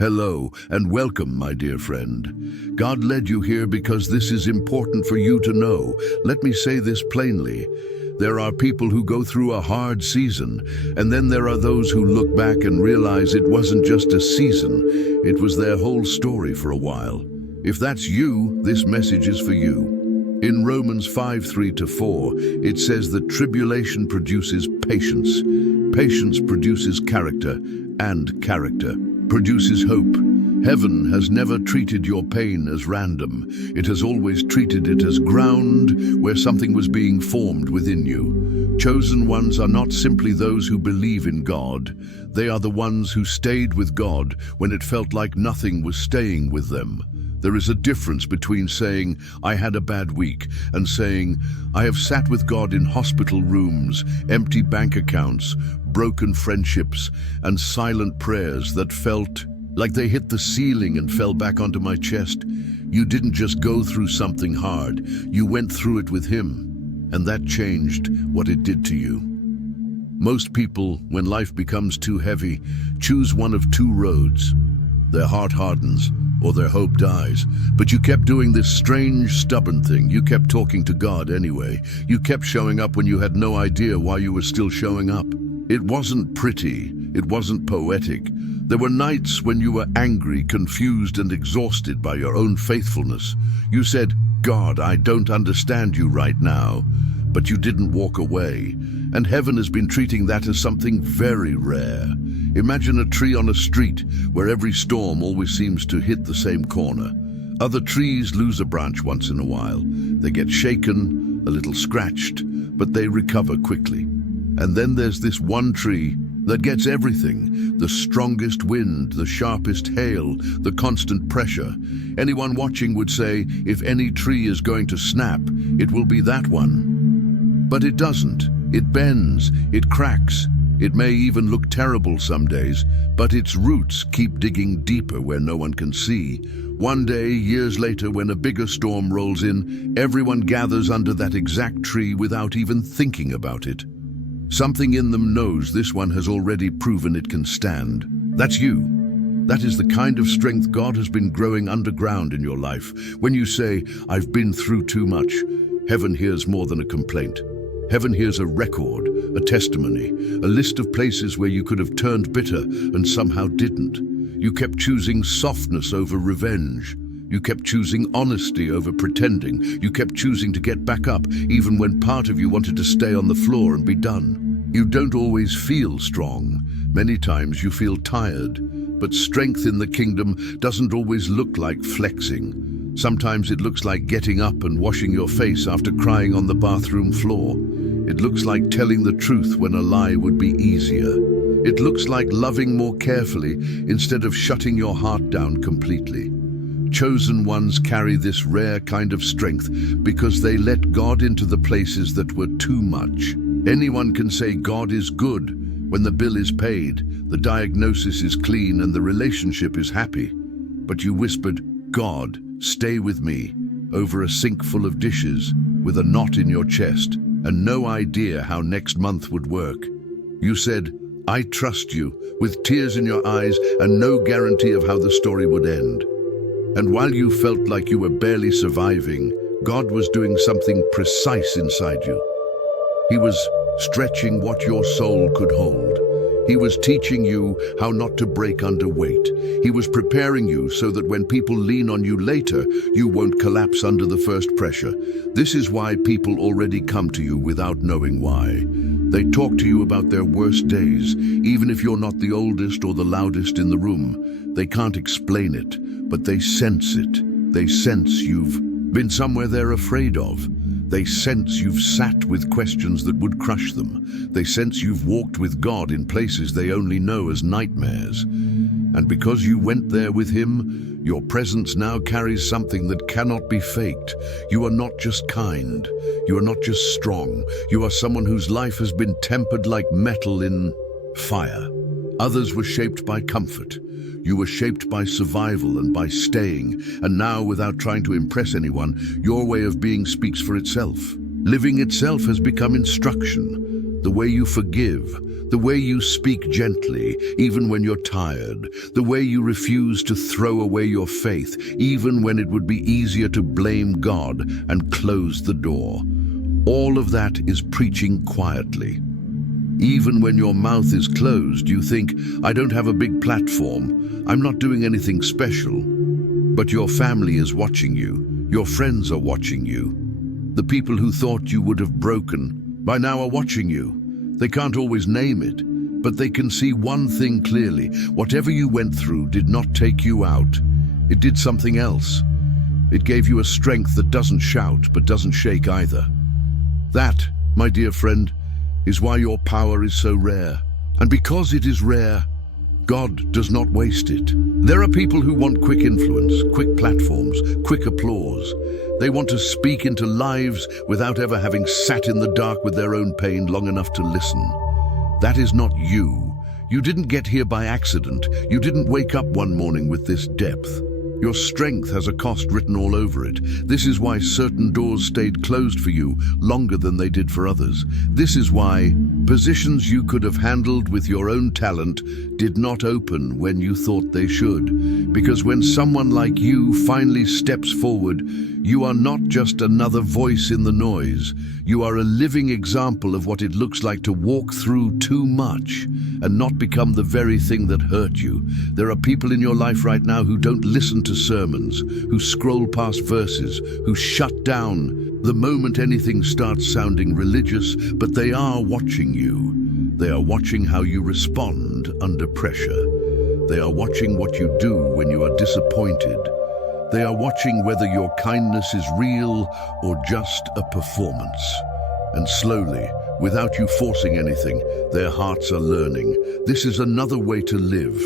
Hello and welcome, my dear friend. God led you here because this is important for you to know. Let me say this plainly. There are people who go through a hard season, and then there are those who look back and realize it wasn't just a season, it was their whole story for a while. If that's you, this message is for you. In Romans 5:3-4, it says that tribulation produces patience, patience produces character, and character produces hope. Heaven has never treated your pain as random. It has always treated it as ground where something was being formed within you. Chosen ones are not simply those who believe in God. They are the ones who stayed with God when it felt like nothing was staying with them. There is a difference between saying, "I had a bad week," and saying, "I have sat with God in hospital rooms, empty bank accounts, broken friendships, and silent prayers that felt like they hit the ceiling and fell back onto my chest." You didn't just go through something hard, you went through it with Him, and that changed what it did to you. Most people, when life becomes too heavy, choose one of two roads. Their heart hardens, or their hope dies. But you kept doing this strange, stubborn thing. You kept talking to God anyway. You kept showing up when you had no idea why you were still showing up. It wasn't pretty. It wasn't poetic. There were nights when you were angry, confused, and exhausted by your own faithfulness. You said, "God, I don't understand you right now." But you didn't walk away. And heaven has been treating that as something very rare. Imagine a tree on a street where every storm always seems to hit the same corner. Other trees lose a branch once in a while. They get shaken, a little scratched, but they recover quickly. And then there's this one tree that gets everything: the strongest wind, the sharpest hail, the constant pressure. Anyone watching would say, if any tree is going to snap, it will be that one. But it doesn't. It bends, it cracks. It may even look terrible some days, but its roots keep digging deeper where no one can see. One day, years later, when a bigger storm rolls in, everyone gathers under that exact tree without even thinking about it. Something in them knows this one has already proven it can stand. That's you. That is the kind of strength God has been growing underground in your life. When you say, "I've been through too much," heaven hears more than a complaint. Heaven hears a record, a testimony, a list of places where you could have turned bitter and somehow didn't. You kept choosing softness over revenge. You kept choosing honesty over pretending. You kept choosing to get back up, even when part of you wanted to stay on the floor and be done. You don't always feel strong. Many times you feel tired. But strength in the kingdom doesn't always look like flexing. Sometimes it looks like getting up and washing your face after crying on the bathroom floor. It looks like telling the truth when a lie would be easier. It looks like loving more carefully instead of shutting your heart down completely. Chosen ones carry this rare kind of strength because they let God into the places that were too much. Anyone can say God is good when the bill is paid, the diagnosis is clean, and the relationship is happy. But you whispered, "God, stay with me," over a sink full of dishes, with a knot in your chest, and no idea how next month would work. You said, "I trust you," with tears in your eyes and no guarantee of how the story would end. And while you felt like you were barely surviving, God was doing something precise inside you. He was stretching what your soul could hold. He was teaching you how not to break under weight. He was preparing you so that when people lean on you later, you won't collapse under the first pressure. This is why people already come to you without knowing why. They talk to you about their worst days, even if you're not the oldest or the loudest in the room. They can't explain it, but they sense it. They sense you've been somewhere they're afraid of. They sense you've sat with questions that would crush them. They sense you've walked with God in places they only know as nightmares. And because you went there with Him, your presence now carries something that cannot be faked. You are not just kind. You are not just strong. You are someone whose life has been tempered like metal in fire. Others were shaped by comfort. You were shaped by survival and by staying, and now, without trying to impress anyone, your way of being speaks for itself. Living itself has become instruction. the way you forgive, the way you speak gently, even when you're tired, the way you refuse to throw away your faith, even when it would be easier to blame God and close the door. All of that is preaching quietly. Even when your mouth is closed, you think, I don't have a big platform, I'm not doing anything special. But your family is watching you, your friends are watching you. The people who thought you would have broken by now are watching you. They can't always name it, but they can see one thing clearly. Whatever you went through did not take you out. It did something else. It gave you a strength that doesn't shout, but doesn't shake either. That, my dear friend, is why your power is so rare. And because it is rare, God does not waste it. There are people who want quick influence, quick platforms, quick applause. They want to speak into lives without ever having sat in the dark with their own pain long enough to listen. That is not you. You didn't get here by accident. You didn't wake up one morning with this depth. Your strength has a cost written all over it. This is why certain doors stayed closed for you longer than they did for others. This is why positions you could have handled with your own talent did not open when you thought they should. Because when someone like you finally steps forward, you are not just another voice in the noise. You are a living example of what it looks like to walk through too much and not become the very thing that hurt you. There are people in your life right now who don't listen to sermons, who scroll past verses, who shut down the moment anything starts sounding religious, but they are watching you. They are watching how you respond under pressure. They are watching what you do when you are disappointed. They are watching whether your kindness is real or just a performance. And slowly, without you forcing anything, their hearts are learning. This is another way to live.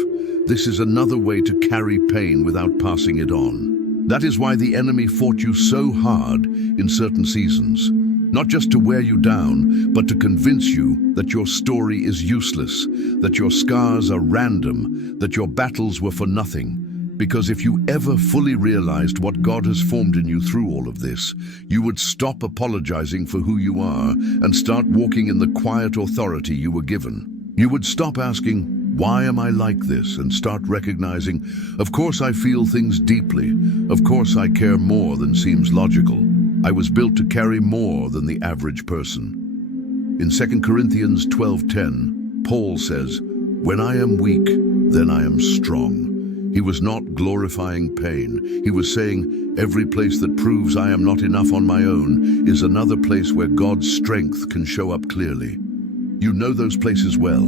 This is another way to carry pain without passing it on. That is why the enemy fought you so hard in certain seasons. Not just to wear you down, but to convince you that your story is useless, that your scars are random, that your battles were for nothing. Because if you ever fully realized what God has formed in you through all of this, you would stop apologizing for who you are and start walking in the quiet authority you were given. You would stop asking, why am I like this? And start recognizing, of course I feel things deeply. Of course I care more than seems logical. I was built to carry more than the average person. In 2 Corinthians 12:10, Paul says, when I am weak, then I am strong. He was not glorifying pain. He was saying, every place that proves I am not enough on my own is another place where God's strength can show up clearly. You know those places well.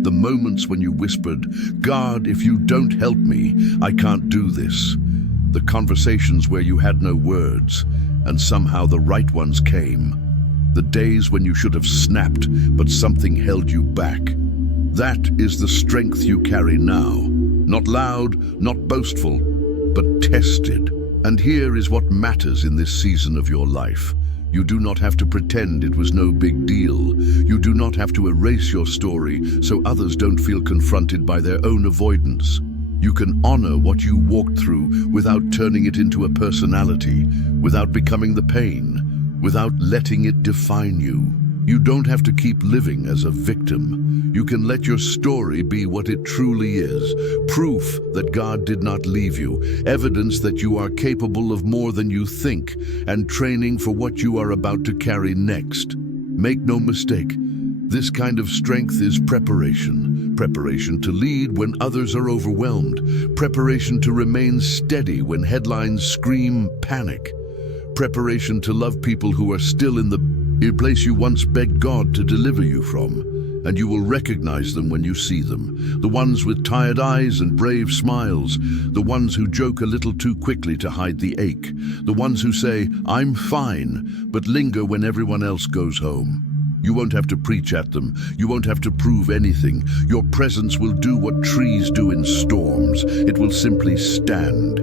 The moments when you whispered, God, if you don't help me, I can't do this. The conversations where you had no words, and somehow the right ones came. The days when you should have snapped, but something held you back. That is the strength you carry now. Not loud, not boastful, but tested. And here is what matters in this season of your life. You do not have to pretend it was no big deal. You do not have to erase your story so others don't feel confronted by their own avoidance. You can honor what you walked through without turning it into a personality, without becoming the pain, without letting it define you. You don't have to keep living as a victim. You can let your story be what it truly is. Proof that God did not leave you. Evidence that you are capable of more than you think, and training for what you are about to carry next. Make no mistake, this kind of strength is preparation. Preparation to lead when others are overwhelmed. Preparation to remain steady when headlines scream panic. Preparation to love people who are still in the place you once begged God to deliver you from, and you will recognize them when you see them. The ones with tired eyes and brave smiles, the ones who joke a little too quickly to hide the ache, the ones who say, I'm fine, but linger when everyone else goes home. You won't have to preach at them. You won't have to prove anything. Your presence will do what trees do in storms. It will simply stand.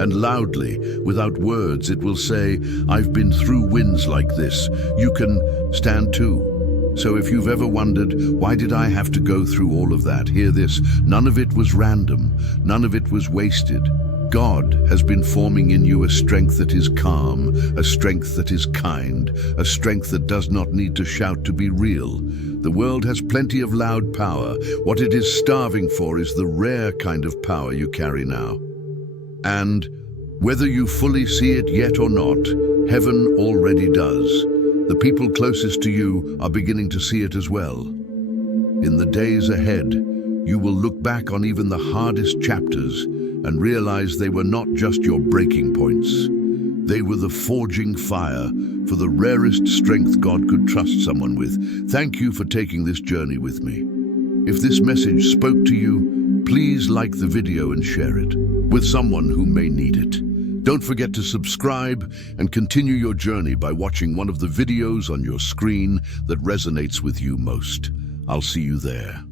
And loudly, without words, it will say, I've been through winds like this. You can stand too. So if you've ever wondered, why did I have to go through all of that? Hear this, none of it was random. None of it was wasted. God has been forming in you a strength that is calm, a strength that is kind, a strength that does not need to shout to be real. The world has plenty of loud power. What it is starving for is the rare kind of power you carry now. And whether you fully see it yet or not, heaven already does. The people closest to you are beginning to see it as well. In the days ahead, you will look back on even the hardest chapters and realize they were not just your breaking points. They were the forging fire for the rarest strength God could trust someone with. Thank you for taking this journey with me. If this message spoke to you, please like the video and share it with someone who may need it. Don't forget to subscribe and continue your journey by watching one of the videos on your screen that resonates with you most. I'll see you there.